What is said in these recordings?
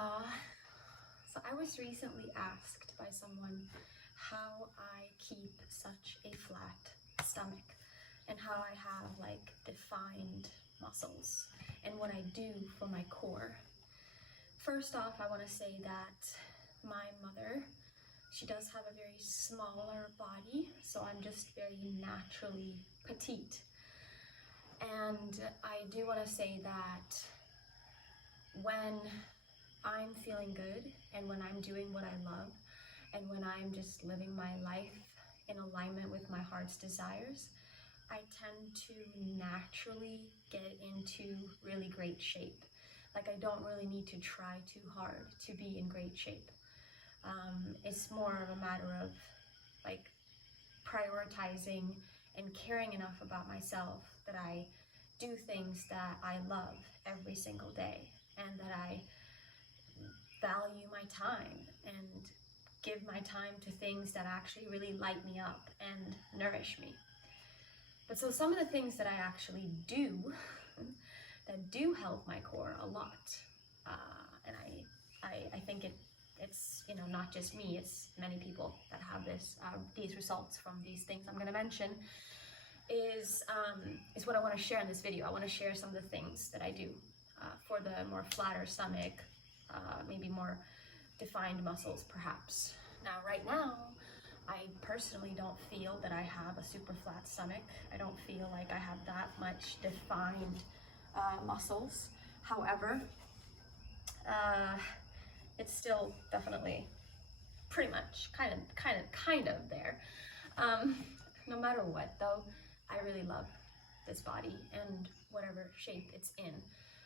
Aloha. So I was recently asked by someone how I keep such a flat stomach and how I have like defined muscles and what I do for my core. First off, I want to say that my mother, she does have a very smaller body, so I'm just very naturally petite. And I do want to say that when I'm feeling good and when I'm doing what I love and when I'm just living my life in alignment with my heart's desires, I tend to naturally get into really great shape. Like I don't really need to try too hard to be in great shape. It's more of a matter of like prioritizing and caring enough about myself that I do things that I love every single day and that I value my time and give my time to things that actually really light me up and nourish me. But so some of the things that I actually do that do help my core a lot, and I think it's not just me, it's many people that have these results from these things I'm going to mention, is what I want to share in this video. I want to share some of the things that I do for the more flatter stomach, maybe more defined muscles perhaps. Now right now, I personally don't feel that I have a super flat stomach. I don't feel like I have that much defined muscles. However, it's still definitely pretty much kind of there. No matter what though, I really love this body and whatever shape it's in.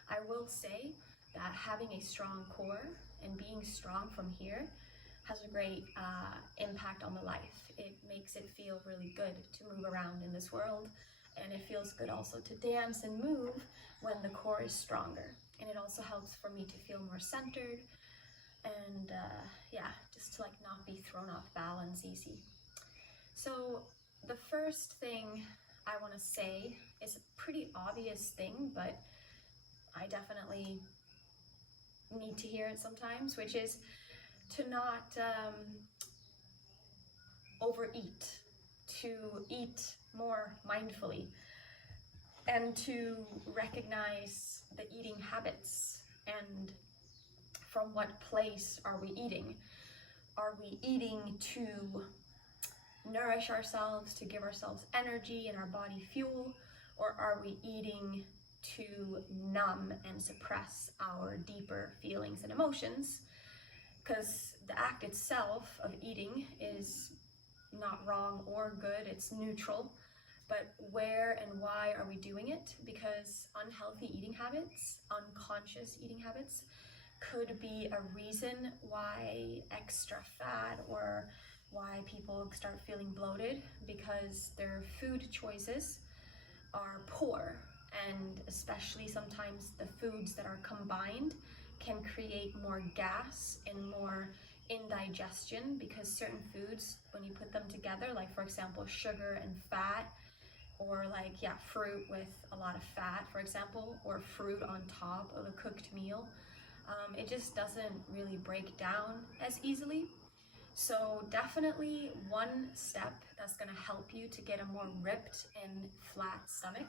I will say that having a strong core and being strong from here has a great impact on the life. It makes it feel really good to move around in this world, and it feels good also to dance and move when the core is stronger. And it also helps for me to feel more centered and just to like not be thrown off balance easy. So the first thing I want to say is a pretty obvious thing, but I definitely need to hear it sometimes, which is to not overeat, to eat more mindfully, and to recognize the eating habits and from what place are we eating. Are we eating to nourish ourselves, to give ourselves energy and our body fuel, or are we eating to numb and suppress our deeper feelings and emotions? Because the act itself of eating is not wrong or good, it's neutral. But where and why are we doing it? Because unhealthy eating habits, unconscious eating habits, could be a reason why extra fat or why people start feeling bloated, because their food choices are poor, and especially sometimes the foods that are combined can create more gas and more indigestion, because certain foods, when you put them together, like for example sugar and fat, or like fruit with a lot of fat, for example, or fruit on top of a cooked meal, it just doesn't really break down as easily. So definitely one step that's going to help you to get a more ripped and flat stomach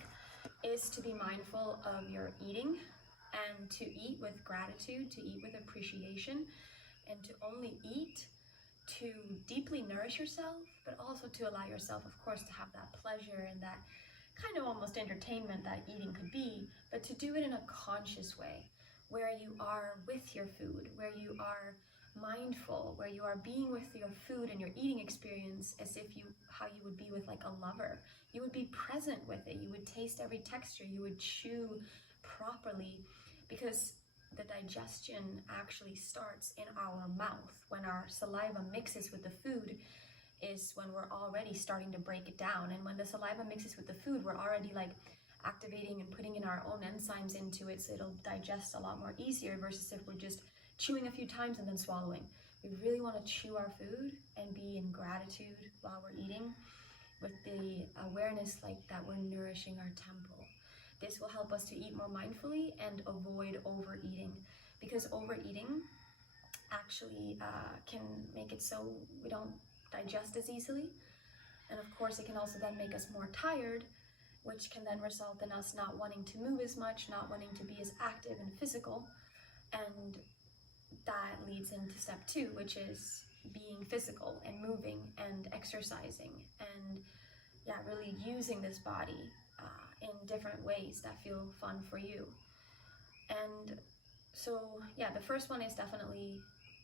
is to be mindful of your eating and to eat with gratitude, to eat with appreciation, and to only eat to deeply nourish yourself, but also to allow yourself, of course, to have that pleasure and that kind of almost entertainment that eating could be, but to do it in a conscious way, where you are with your food, where you are mindful, where you are being with your food and your eating experience as if how you would be with like a lover. You would be present with it, you would taste every texture, you would chew properly, because the digestion actually starts in our mouth. When our saliva mixes with the food is when we're already starting to break it down. And when the saliva mixes with the food, we're already like activating and putting in our own enzymes into it, so it'll digest a lot more easier versus if we're just chewing a few times and then swallowing. We really want to chew our food and be in gratitude while we're eating, with the awareness like that we're nourishing our temple. This will help us to eat more mindfully and avoid overeating, because because overeating actually can make it so we don't digest as easily. And of course, it can also then make us more tired, which can then result in us not wanting to move as much, not wanting to be as active and physical. And that leads into step 2, which is being physical and moving and exercising and really using this body in different ways that feel fun for you. And so the first one is definitely,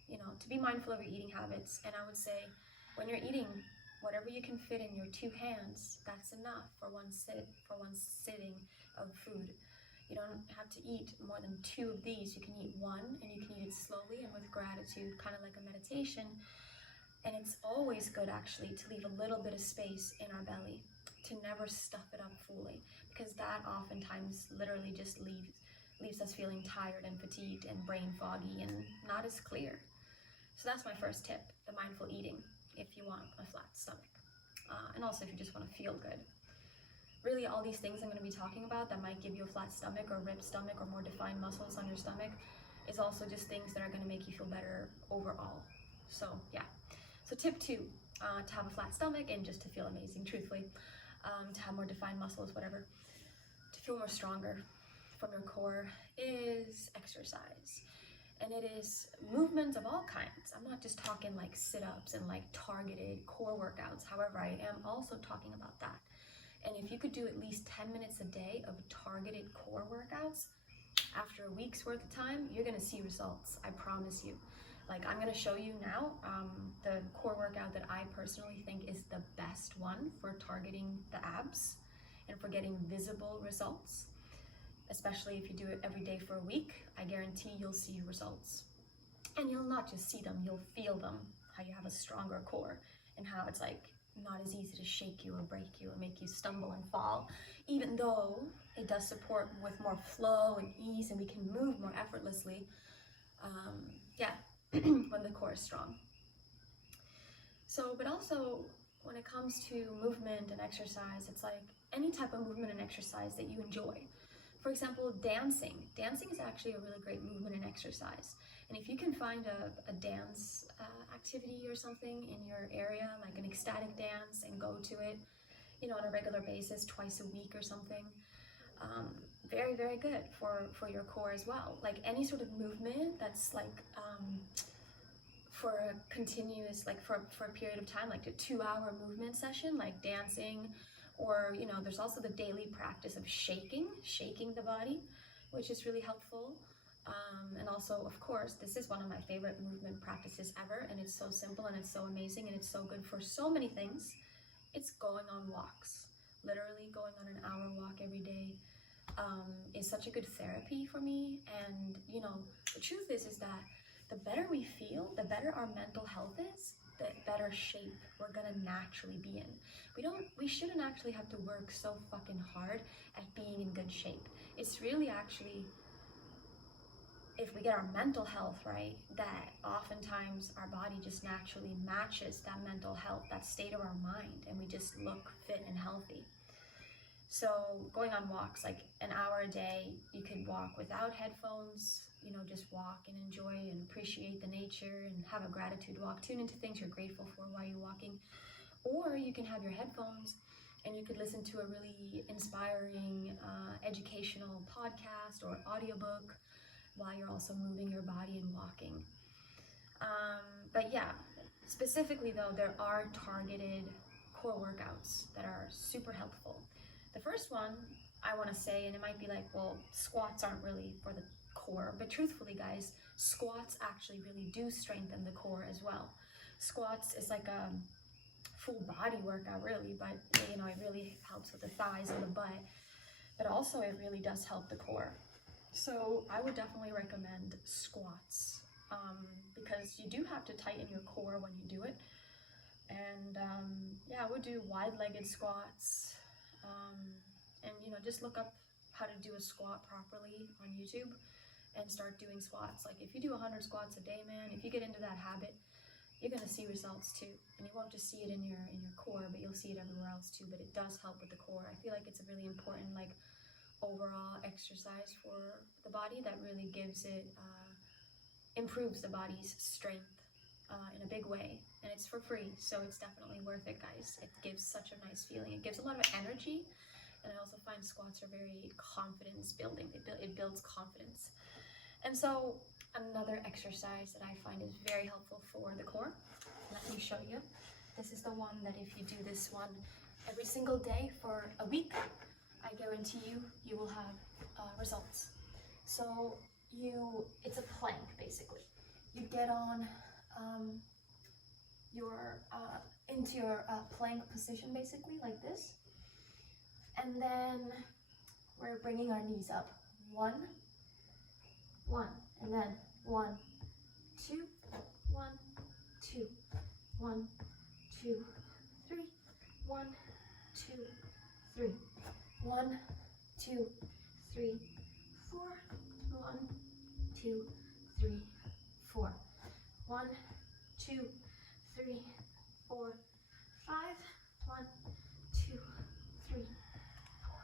to be mindful of your eating habits. And I would say when you're eating, whatever you can fit in your 2 hands, that's enough for one sitting of food. You don't have to eat more than 2 of these. You can eat 1, and you can eat it slowly and with gratitude, kind of like a meditation. And it's always good actually to leave a little bit of space in our belly, to never stuff it up fully, because that oftentimes literally just leaves us feeling tired and fatigued and brain foggy and not as clear. So that's my first tip, the mindful eating, if you want a flat stomach. And also if you just want to feel good. Really, all these things I'm going to be talking about that might give you a flat stomach or ripped stomach or more defined muscles on your stomach is also just things that are going to make you feel better overall. So so tip 2, to have a flat stomach and just to feel amazing, truthfully, to have more defined muscles, whatever, to feel more stronger from your core is exercise. And it is movement of all kinds. I'm not just talking like sit-ups and like targeted core workouts. However, I am also talking about that. And if you could do at least 10 minutes a day of targeted core workouts, after a week's worth of time, you're gonna see results, I promise you. Like I'm gonna show you now the core workout that I personally think is the best one for targeting the abs and for getting visible results. Especially if you do it every day for a week, I guarantee you'll see results. And you'll not just see them, you'll feel them, how you have a stronger core and how it's like not as easy to shake you or break you or make you stumble and fall, even though it does support with more flow and ease and we can move more effortlessly, when the core is strong. So, but also when it comes to movement and exercise, it's like any type of movement and exercise that you enjoy. For example, dancing. Dancing is actually a really great movement and exercise. And if you can find a dance activity or something in your area, like an ecstatic dance, and go to it, on a regular basis, twice a week or something, very, very good for your core as well. Like any sort of movement that's like for a continuous, like for a period of time, like a 2-hour movement session, like dancing. Or, there's also the daily practice of shaking the body, which is really helpful. And also, of course, this is one of my favorite movement practices ever, and it's so simple and it's so amazing and it's so good for so many things. It's going on walks. Literally going on an hour walk every day is such a good therapy for me. And, the truth is that the better we feel, the better our mental health is, the better shape we're gonna naturally be in. We shouldn't actually have to work so fucking hard at being in good shape. It's really actually, if we get our mental health right, that oftentimes our body just naturally matches that mental health, that state of our mind, and we just look fit and healthy. So going on walks, like an hour a day, you could walk without headphones, just walk and enjoy and appreciate the nature and have a gratitude walk. Tune into things you're grateful for while you're walking. Or you can have your headphones and you could listen to a really inspiring educational podcast or audiobook while you're also moving your body and walking. But specifically though, there are targeted core workouts that are super helpful. The first one I want to say, and it might be like, well, squats aren't really for the core, but truthfully guys, squats actually really do strengthen the core as well. Squats is like a full body workout really, but it really helps with the thighs and the butt, but also it really does help the core. So I would definitely recommend squats because you do have to tighten your core when you do it. And I would do wide-legged squats, and just look up how to do a squat properly on YouTube and start doing squats. Like if you do 100 squats a day, man, if you get into that habit, you're gonna see results too. And you won't just see it in your core, but you'll see it everywhere else too. But it does help with the core. I feel like it's a really important overall exercise for the body that really gives it improves the body's strength in a big way, and it's for free, so it's definitely worth it, guys. It gives such a nice feeling. It gives a lot of energy, and I also find squats are very confidence building. It builds confidence. And so another exercise that I find is very helpful for the core, let me show you. This is the one that if you do this one every single day for a week, I guarantee you will have results. So it's a plank basically. You get on into your plank position basically like this, and then we're bringing our knees up. One, and then 1, 2, 1, 2, 1, 2, 3, 1, 2, 3, 1, 2, 3, 4, 1, 2, 3, 4, 1, 2, 3, 4, 5, 1, 2, 3, 4,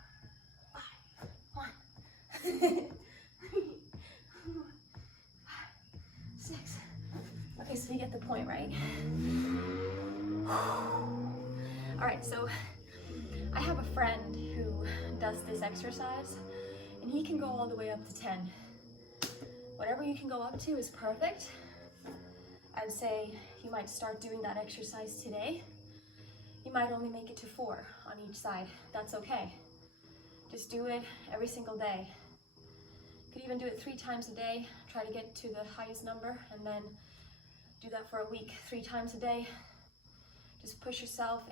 5, 1, 6. Okay, so you get the point, right? All right, so I have a friend who does this exercise, and he can go all the way up to 10. Whatever you can go up to is perfect. I'd say you might start doing that exercise today. You might only make it to 4 on each side. That's okay. Just do it every single day. You could even do it 3 times a day. Try to get to the highest number, and then do that for a week, 3 times a day. Just push yourself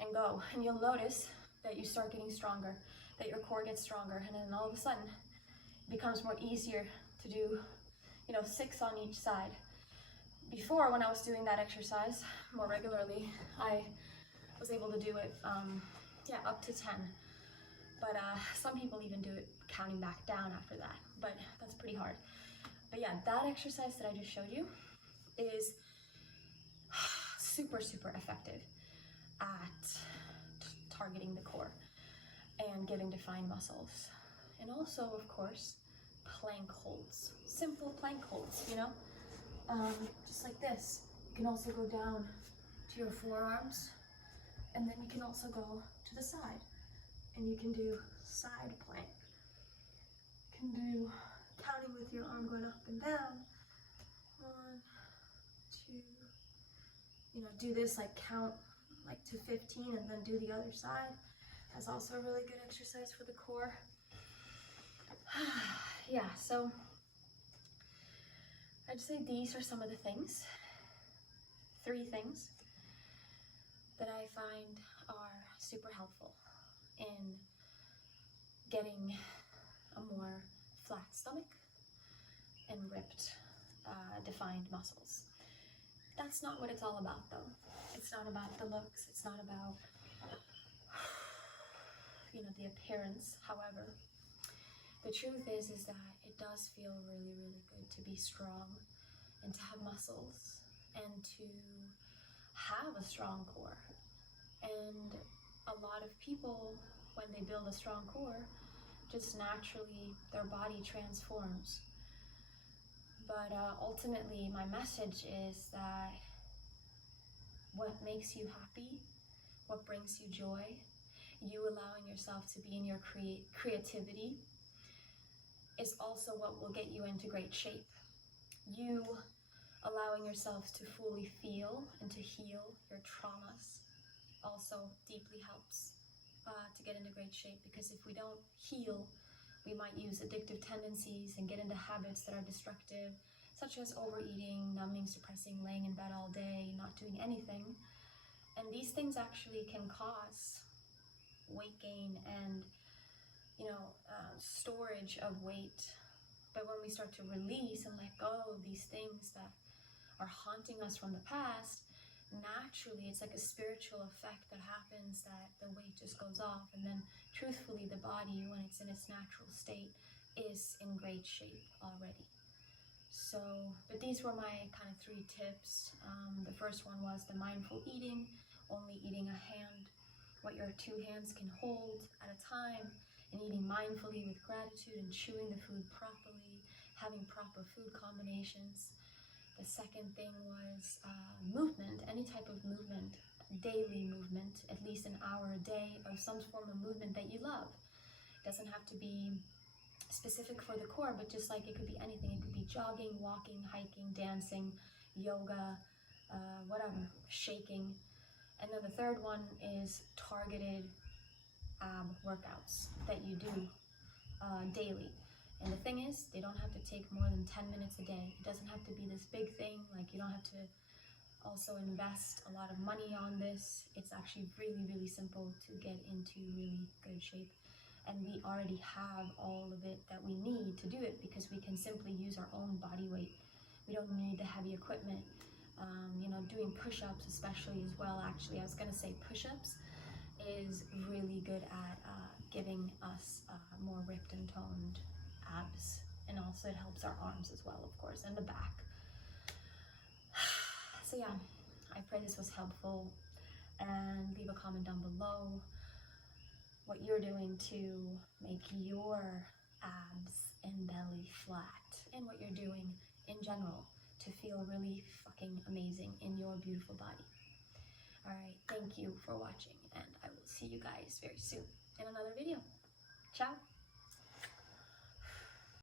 and go. And you'll notice that you start getting stronger, that your core gets stronger, and then all of a sudden it becomes more easier to do, 6 on each side. Before, when I was doing that exercise more regularly, I was able to do it, up to 10. But some people even do it counting back down after that, but that's pretty hard. But yeah, that exercise that I just showed you is super, super effective at targeting the core and giving defined muscles. And also, of course, plank holds, simple plank holds, just like this. You can also go down to your forearms, and then you can also go to the side, and you can do side plank. You can do counting with your arm going up and down. 1, 2, do this, like count like to 15 and then do the other side. That's also a really good exercise for the core. Yeah, so I'd say these are some of the things, 3 things that I find are super helpful in getting a more flat stomach and ripped, defined muscles. That's not what it's all about, though. It's not about the looks. It's not about, the appearance. However, the truth is that it does feel really, really good to be strong and to have muscles and to have a strong core. And a lot of people, when they build a strong core, just naturally their body transforms. But ultimately, my message is that what makes you happy, what brings you joy, you allowing yourself to be in your creativity, is also what will get you into great shape. You allowing yourself to fully feel and to heal your traumas also deeply helps to get into great shape, because if we don't heal, we might use addictive tendencies and get into habits that are destructive, such as overeating, numbing, suppressing, laying in bed all day, not doing anything. And these things actually can cause weight gain and storage of weight. But when we start to release and let go of these things that are haunting us from the past, naturally it's like a spiritual effect that happens, that the weight just goes off, and then truthfully the body, when it's in its natural state, is in great shape already. So, but these were my kind of 3 tips. The first one was the mindful eating, only eating a hand, what your 2 hands can hold at a time, and eating mindfully with gratitude and chewing the food properly, having proper food combinations. The second thing was movement, any type of movement, daily movement, at least an hour a day of some form of movement that you love. It doesn't have to be specific for the core, but just like it could be anything. It could be jogging, walking, hiking, dancing, yoga, whatever, shaking. And then the third one is targeted ab workouts that you do daily. And the thing is, they don't have to take more than 10 minutes a day. It doesn't have to be this big thing. Like, you don't have to also invest a lot of money on this. It's actually really, really simple to get into really good shape. And we already have all of it that we need to do it, because we can simply use our own body weight. We don't need the heavy equipment. Doing push-ups especially as well. Actually, I was going to say push-ups is really good at giving us more ripped and toned abs, and also it helps our arms as well, of course, and the back. So yeah, I pray this was helpful, and leave a comment down below what you're doing to make your abs and belly flat, and what you're doing in general to feel really fucking amazing in your beautiful body. Alright, thank you for watching, and I will see you guys very soon in another video. Ciao!